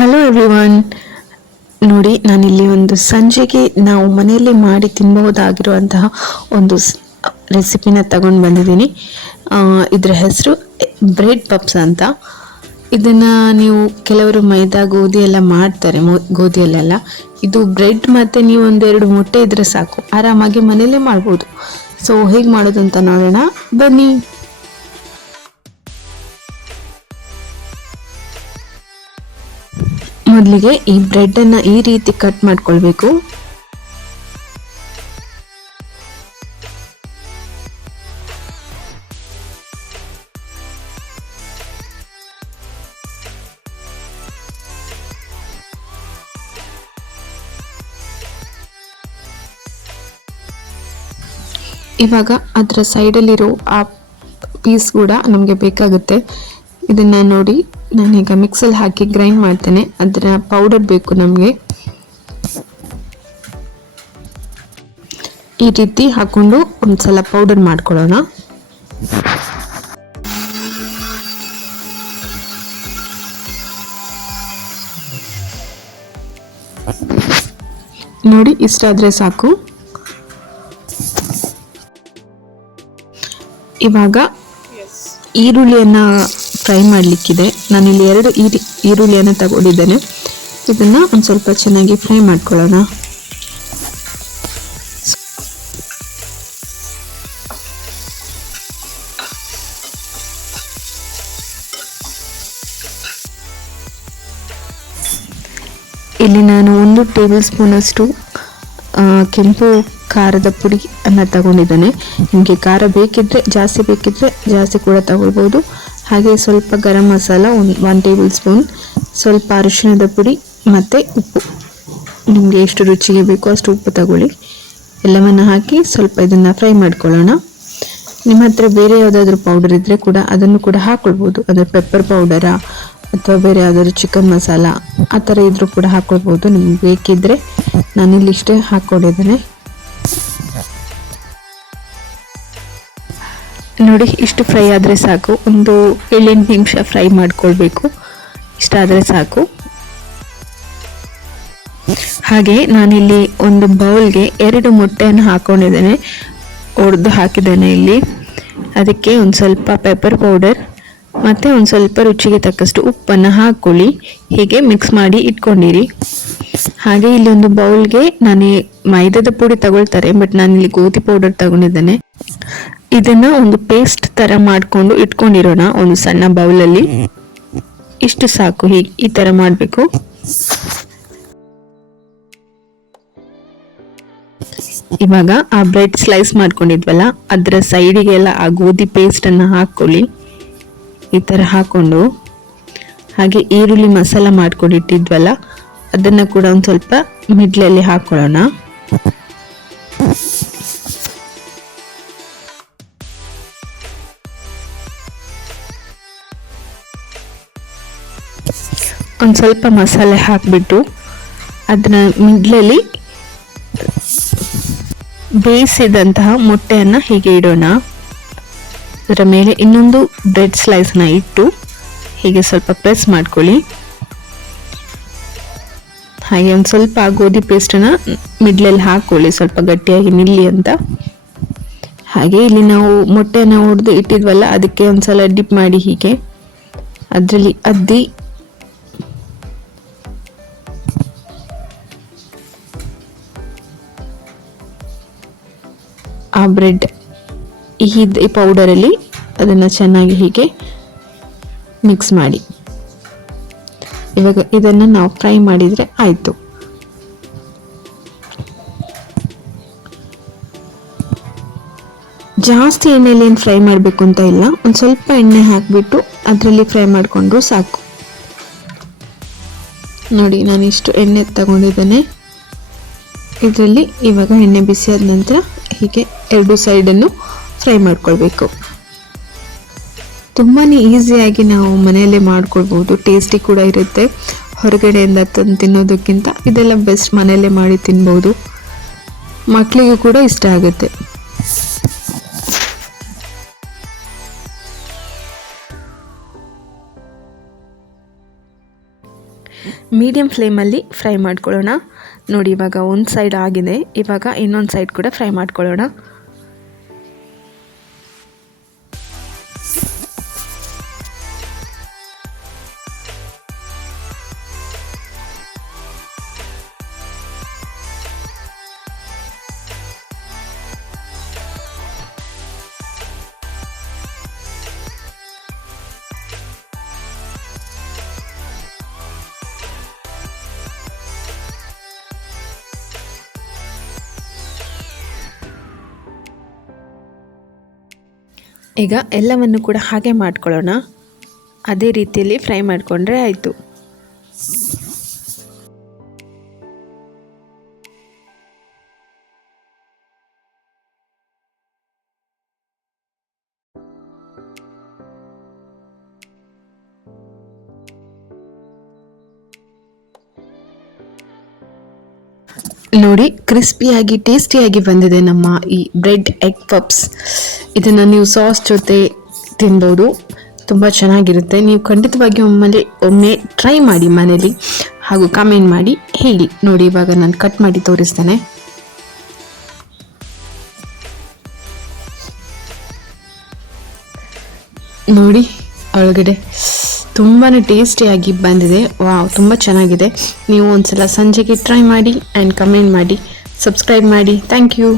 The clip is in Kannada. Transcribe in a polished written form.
Hello everyone. ನೋಡಿ, ನಾನಿಲ್ಲಿ ಒಂದು ಸಂಜೆಗೆ ನಾವು ಮನೆಯಲ್ಲಿ ಮಾಡಿ ತಿನ್ನಬಹುದಾಗಿರುವಂತಹ ಒಂದು ರೆಸಿಪಿನ ತಗೊಂಡು ಬಂದಿದ್ದೀನಿ. ಇದರ ಹೆಸರು ಬ್ರೆಡ್ ಪಪ್ಸ್ ಅಂತ. ಇದನ್ನು ನೀವು ಕೆಲವರು ಮೈದಾ ಗೋಧಿ ಎಲ್ಲ ಮಾಡ್ತಾರೆ, ಗೋಧಿಯಲ್ಲೆಲ್ಲ. ಇದು ಬ್ರೆಡ್ ಮತ್ತು ನೀವು ಒಂದೆರಡು ಮೊಟ್ಟೆ ಇದ್ರೆ ಸಾಕು, ಆರಾಮಾಗಿ ಮನೆಯಲ್ಲೇ ಮಾಡ್ಬೋದು. ಸೊ ಹೇಗೆ ಮಾಡೋದು ಅಂತ ನೋಡೋಣ ಬನ್ನಿ. ಮೊದಲಿಗೆ ಈ ಬ್ರೆಡ್ಡನ್ನು ಈ ರೀತಿ ಕಟ್ ಮಾಡ್ಕೊಳ್ಬೇಕು. ಇವಾಗ ಅದರ ಸೈಡಲ್ಲಿರೋ ಆ ಪೀಸ್ ಕೂಡ ನಮಗೆ ಬೇಕಾಗುತ್ತೆ. ಇದನ್ನು ನೋಡಿ, ನಾನೀಗ ಮಿಕ್ಸಲ್ಲಿ ಹಾಕಿ ಗ್ರೈಂಡ್ ಮಾಡ್ತೇನೆ. ಅದರ ಪೌಡರ್ ಬೇಕು ನಮಗೆ. ಈ ರೀತಿ ಹಾಕೊಂಡು ಒಂದ್ಸಲ ಪೌಡರ್ ಮಾಡ್ಕೊಳ್ಳೋಣ. ನೋಡಿ, ಇಷ್ಟಾದರೆ ಸಾಕು. ಇವಾಗ ಈರುಳ್ಳಿಯನ್ನು ಫ್ರೈ ಮಾಡಲಿಕ್ಕಿದೆ. ನಾನಿಲ್ಲಿ 2 ಈರುಳ್ಳಿಯನ್ನು ತಗೊಂಡಿದ್ದೇನೆ. ಇದನ್ನು ಒಂದು ಸ್ವಲ್ಪ ಚೆನ್ನಾಗಿ ಫ್ರೈ ಮಾಡ್ಕೊಳ್ಳೋಣ. ಇಲ್ಲಿ ನಾನು 1 ಟೇಬಲ್ ಸ್ಪೂನಷ್ಟು ಕೆಂಪು ಖಾರದ ಪುಡಿ ಅನ್ನು ತಗೊಂಡಿದ್ದೇನೆ. ನಿಮಗೆ ಖಾರ ಬೇಕಿದ್ರೆ ಜಾಸ್ತಿ ಕೂಡ ತಗೊಳ್ಬೋದು. ಹಾಗೆ ಸ್ವಲ್ಪ ಗರಂ ಮಸಾಲ 1 ಟೇಬಲ್ ಸ್ಪೂನ್, ಸ್ವಲ್ಪ ಅರಿಶಿಣದ ಪುಡಿ ಮತ್ತು ಉಪ್ಪು. ನಿಮಗೆ ಎಷ್ಟು ರುಚಿಗೆ ಬೇಕೋ ಅಷ್ಟು ಉಪ್ಪು ತಗೊಳ್ಳಿ. ಎಲ್ಲವನ್ನು ಹಾಕಿ ಸ್ವಲ್ಪ ಇದನ್ನು ಫ್ರೈ ಮಾಡ್ಕೊಳ್ಳೋಣ. ನಿಮ್ಮ ಹತ್ರ ಬೇರೆ ಯಾವುದಾದ್ರೂ ಪೌಡರ್ ಇದ್ದರೆ ಕೂಡ ಅದನ್ನು ಕೂಡ ಹಾಕ್ಕೊಳ್ಬೋದು. ಅಂದರೆ ಪೆಪ್ಪರ್ ಪೌಡರಾ ಅಥವಾ ಬೇರೆ ಯಾವುದಾದ್ರು ಚಿಕನ್ ಮಸಾಲ ಆ ಥರ ಇದ್ರೂ ಕೂಡ ಹಾಕ್ಕೊಳ್ಬೋದು. ನಿಮ್ಗೆ ಬೇಕಿದ್ದರೆ. ನಾನಿಲ್ಲಿ ಇಷ್ಟೇ ಹಾಕ್ಕೊಂಡಿದ್ದೇನೆ. ನೋಡಿ, ಇಷ್ಟು ಫ್ರೈ ಆದರೆ ಸಾಕು. ಒಂದು 7-8 ನಿಮಿಷ ಫ್ರೈ ಮಾಡ್ಕೊಳ್ಬೇಕು. ಇಷ್ಟಾದರೆ ಸಾಕು. ಹಾಗೆ ನಾನಿಲ್ಲಿ ಒಂದು ಬೌಲ್ಗೆ 2 ಮೊಟ್ಟೆಯನ್ನು ಹಾಕ್ಕೊಂಡಿದ್ದೇನೆ, ಒಡೆದು ಹಾಕಿದ್ದೇನೆ ಇಲ್ಲಿ. ಅದಕ್ಕೆ ಒಂದು ಸ್ವಲ್ಪ ಪೆಪ್ಪರ್ ಪೌಡರ್ ಮತ್ತು ಒಂದು ಸ್ವಲ್ಪ ರುಚಿಗೆ ತಕ್ಕಷ್ಟು ಉಪ್ಪನ್ನು ಹಾಕ್ಕೊಳ್ಳಿ. ಹೀಗೆ ಮಿಕ್ಸ್ ಮಾಡಿ ಇಟ್ಕೊಂಡಿರಿ. ಹಾಗೆ ಇಲ್ಲಿ ಒಂದು ಬೌಲ್ಗೆ ನಾನು ಮೈದಾದ ಪುಡಿ ತಗೊಳ್ತಾರೆ, ಬಟ್ ನಾನಿಲ್ಲಿ ಗೋಧಿ ಪೌಡರ್ ತಗೊಂಡಿದ್ದೇನೆ. ಇದನ್ನು ಒಂದು ಪೇಸ್ಟ್ ಥರ ಮಾಡಿಕೊಂಡು ಇಟ್ಕೊಂಡಿರೋಣ ಒಂದು ಸಣ್ಣ ಬೌಲಲ್ಲಿ. ಇಷ್ಟು ಸಾಕು. ಹೀಗೆ ಈ ಥರ ಮಾಡಬೇಕು. ಇವಾಗ ಆ ಬ್ರೆಡ್ ಸ್ಲೈಸ್ ಮಾಡ್ಕೊಂಡಿದ್ವಲ್ಲ, ಅದರ ಸೈಡಿಗೆಲ್ಲ ಆ ಗೋಧಿ ಪೇಸ್ಟನ್ನು ಹಾಕ್ಕೊಳ್ಳಿ. ಈ ಥರ ಹಾಕ್ಕೊಂಡು, ಹಾಗೆ ಈರುಳ್ಳಿ ಮಸಾಲ ಮಾಡ್ಕೊಂಡಿಟ್ಟಿದ್ವಲ್ಲ ಅದನ್ನು ಕೂಡ ಒಂದು ಸ್ವಲ್ಪ ಮಿಡ್ಲಲ್ಲಿ ಹಾಕ್ಕೊಳ್ಳೋಣ. ಒಂದು ಸ್ವಲ್ಪ ಮಸಾಲೆ ಹಾಕಿಬಿಟ್ಟು ಅದನ್ನ ಮಿಡ್ಲಲ್ಲಿ ಬೇಯಿಸಿದಂತಹ ಮೊಟ್ಟೆಯನ್ನು ಹೀಗೆ ಇಡೋಣ. ಅದರ ಮೇಲೆ ಇನ್ನೊಂದು ಬ್ರೆಡ್ ಸ್ಲೈಸ್ನ ಇಟ್ಟು ಹೀಗೆ ಸ್ವಲ್ಪ ಪ್ರೆಸ್ ಮಾಡ್ಕೊಳ್ಳಿ. ಹಾಗೆ ಒಂದು ಸ್ವಲ್ಪ ಗೋಧಿ ಪೇಸ್ಟನ್ನು ಮಿಡ್ಲಲ್ಲಿ ಹಾಕ್ಕೊಳ್ಳಿ, ಸ್ವಲ್ಪ ಗಟ್ಟಿಯಾಗಿ ನಿಲ್ಲಿ ಅಂತ. ಹಾಗೆ ಇಲ್ಲಿ ನಾವು ಮೊಟ್ಟೆಯನ್ನು ಹೊಡೆದು ಇಟ್ಟಿದ್ವಲ್ಲ, ಅದಕ್ಕೆ ಒಂದ್ಸಲ ಡಿಪ್ ಮಾಡಿ ಹೀಗೆ ಅದರಲ್ಲಿ ಅದ್ದಿ ಆ ಬ್ರೆಡ್ ಈ ಪೌಡರಲ್ಲಿ ಅದನ್ನು ಚೆನ್ನಾಗಿ ಹೀಗೆ ಮಿಕ್ಸ್ ಮಾಡಿ. ಇವಾಗ ಇದನ್ನು ನಾವು ಫ್ರೈ ಮಾಡಿದರೆ ಆಯಿತು. ಜಾಸ್ತಿ ಎಣ್ಣೆಯಲ್ಲಿ ಏನು ಫ್ರೈ ಮಾಡಬೇಕು ಅಂತ ಇಲ್ಲ, ಒಂದು ಸ್ವಲ್ಪ ಎಣ್ಣೆ ಹಾಕಿಬಿಟ್ಟು ಅದರಲ್ಲಿ ಫ್ರೈ ಮಾಡಿಕೊಂಡ್ರು ಸಾಕು. ನೋಡಿ, ನಾನು ಇಷ್ಟು ಎಣ್ಣೆ ತಗೊಂಡಿದ್ದೇನೆ. ಇದರಲ್ಲಿ ಇವಾಗ ಎಣ್ಣೆ ಬಿಸಿ ಆದ ನಂತರ ಹೀಗೆ 2 ಸೈಡನ್ನು ಫ್ರೈ ಮಾಡ್ಕೊಳ್ಬೇಕು. ತುಂಬಾ ಈಸಿಯಾಗಿ ನಾವು ಮನೆಯಲ್ಲೇ ಮಾಡ್ಕೊಳ್ಬೋದು. ಟೇಸ್ಟಿ ಕೂಡ ಇರುತ್ತೆ. ಹೊರಗಡೆಯಿಂದ ತಂದು ತಿನ್ನೋದಕ್ಕಿಂತ ಇದೆಲ್ಲ ಬೆಸ್ಟ್, ಮನೆಯಲ್ಲೇ ಮಾಡಿ ತಿನ್ಬೋದು. ಮಕ್ಕಳಿಗೂ ಕೂಡ ಇಷ್ಟ ಆಗುತ್ತೆ. ಮೀಡಿಯಮ್ ಫ್ಲೇಮಲ್ಲಿ ಫ್ರೈ ಮಾಡ್ಕೊಳ್ಳೋಣ. ನೋಡಿ ಇವಾಗ ಒಂದು ಸೈಡ್ ಆಗಿದೆ, ಇವಾಗ ಇನ್ನೊಂದು ಸೈಡ್ ಕೂಡ ಫ್ರೈ ಮಾಡ್ಕೊಳ್ಳೋಣ. ಈಗ ಎಲ್ಲವನ್ನು ಕೂಡ ಹಾಗೆ ಮಾಡ್ಕೊಳ್ಳೋಣ. ಅದೇ ರೀತಿಯಲ್ಲಿ ಫ್ರೈ ಮಾಡಿಕೊಂಡ್ರೆ ಆಯಿತು. ನೋಡಿ ಕ್ರಿಸ್ಪಿಯಾಗಿ ಟೇಸ್ಟಿಯಾಗಿ ಬಂದಿದೆ ನಮ್ಮ ಈ ಬ್ರೆಡ್ ಎಗ್ ಪಪ್ಸ್. ಇದನ್ನು ನೀವು ಸಾಸ್ ಜೊತೆ ತಿನ್ಬೋದು, ತುಂಬ ಚೆನ್ನಾಗಿರುತ್ತೆ. ನೀವು ಖಂಡಿತವಾಗಿ ಒಮ್ಮೆ ಟ್ರೈ ಮಾಡಿ ಮನೇಲಿ, ಹಾಗೂ ಕಮೆಂಟ್ ಮಾಡಿ ಹೇಳಿ. ನೋಡಿ ಇವಾಗ ನಾನು ಕಟ್ ಮಾಡಿ ತೋರಿಸ್ತೇನೆ. ನೋಡಿ ಒಳಗಡೆ ತುಂಬಾ ಟೇಸ್ಟಿಯಾಗಿ ಬಂದಿದೆ. ವಾವ್, ತುಂಬ ಚೆನ್ನಾಗಿದೆ. ನೀವು ಒಂದ್ಸಲ ಸಂಜೆಗೆ ಟ್ರೈ ಮಾಡಿ ಆ್ಯಂಡ್ ಕಮೆಂಟ್ ಮಾಡಿ, ಸಬ್ಸ್ಕ್ರೈಬ್ ಮಾಡಿ. Thank you.